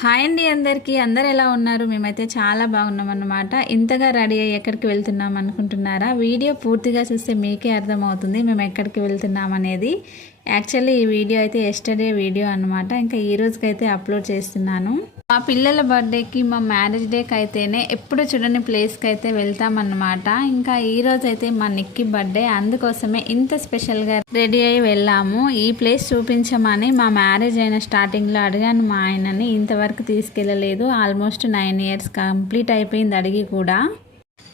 Hi అండి అందరికీ. అందరు ఎలా ఉన్నారు? మేమైతే చాలా బాగున్నాం అన్నమాట. ఇంతగా రెడీ అయ్యి ఎక్కడికి వెళ్తున్నాం అనుకుంటున్నారా? వీడియో పూర్తిగా చూస్తే మీకే అర్థమవుతుంది మేము ఎక్కడికి వెళ్తున్నాం అనేది. యాక్చువల్లీ ఈ వీడియో అయితే ఎస్టర్డే వీడియో అనమాట. ఇంకా ఈ రోజుకైతే అప్లోడ్ చేస్తున్నాను. మా పిల్లల బర్త్డేకి, మా మ్యారేజ్ డేకి అయితేనే ఎప్పుడు చూడని ప్లేస్కి అయితే వెళ్తామన్నమాట. ఇంకా ఈ రోజు అయితే మా నిక్కి బర్త్డే, అందుకోసమే ఇంత స్పెషల్గా రెడీ అయ్యి వెళ్ళాము. ఈ ప్లేస్ చూపించమని మా మ్యారేజ్ అయిన స్టార్టింగ్లో అడిగాను మా ఆయనని. ఇంతవరకు తీసుకెళ్ళలేదు. ఆల్మోస్ట్ 9 years కంప్లీట్ అయిపోయింది అడిగి కూడా.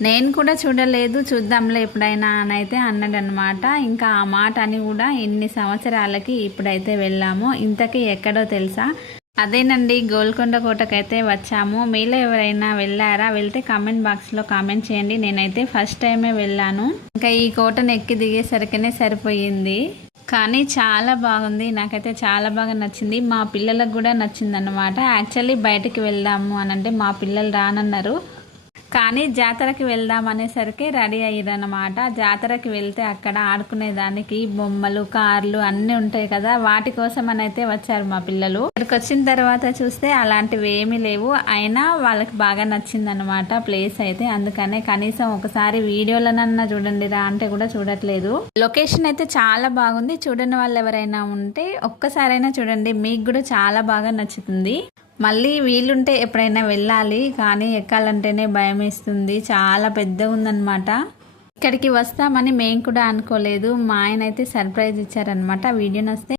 నేను కూడా చూడలేదు, చూద్దాంలే ఎప్పుడైనా అని అయితే అన్నాడనమాట. ఇంకా ఆ మాట అని కూడా ఇన్ని సంవత్సరాలకి ఇప్పుడైతే వెళ్ళాము. ఇంతకీ ఎక్కడో తెలుసా? అదేనండి, గోల్కొండ కోటకైతే వచ్చాము. మీలో ఎవరైనా వెళ్ళారా? వెళ్తే కామెంట్ బాక్స్లో కామెంట్ చేయండి. నేనైతే ఫస్ట్ టైమే వెళ్ళాను. ఇంకా ఈ కోటను ఎక్కి దిగేసరికనే సరిపోయింది. కానీ చాలా బాగుంది, నాకైతే చాలా బాగా నచ్చింది. మా పిల్లలకు కూడా నచ్చిందన్నమాట. యాక్చువల్లీ బయటికి వెళ్దాము అని అంటే మా పిల్లలు రానన్నారు. కానీ జాతరకి వెళ్దాం అనేసరికి రెడీ అయ్యారనమాట. జాతరకి వెళ్తే అక్కడ ఆడుకునేదానికి బొమ్మలు, కార్లు అన్నీ ఉంటాయి కదా, వాటి కోసం అని అయితే వచ్చారు మా పిల్లలు. ఇక్కడికి వచ్చిన తర్వాత చూస్తే అలాంటివి ఏమీ లేవు. అయినా వాళ్ళకి బాగా నచ్చిందనమాట ప్లేస్ అయితే. అందుకనే కనీసం ఒకసారి వీడియోలనన్నా చూడండి రా అంటే కూడా చూడట్లేదు. లొకేషన్ అయితే చాలా బాగుంది. చూడని వాళ్ళు ఎవరైనా ఉంటే ఒక్కసారైనా చూడండి, మీకు కూడా చాలా బాగా నచ్చుతుంది. మళ్ళీ వీలుంటే ఎప్పుడైనా వెళ్ళాలి, కానీ ఎక్కాలంటేనే భయం వేస్తుంది. చాలా పెద్దగా ఉందన్నమాట. ఇక్కడికి వస్తామని మేము కూడా అనుకోలేదు. మా ఆయన అయితే సర్ప్రైజ్ ఇచ్చారనమాట. వీడియో నచ్చితే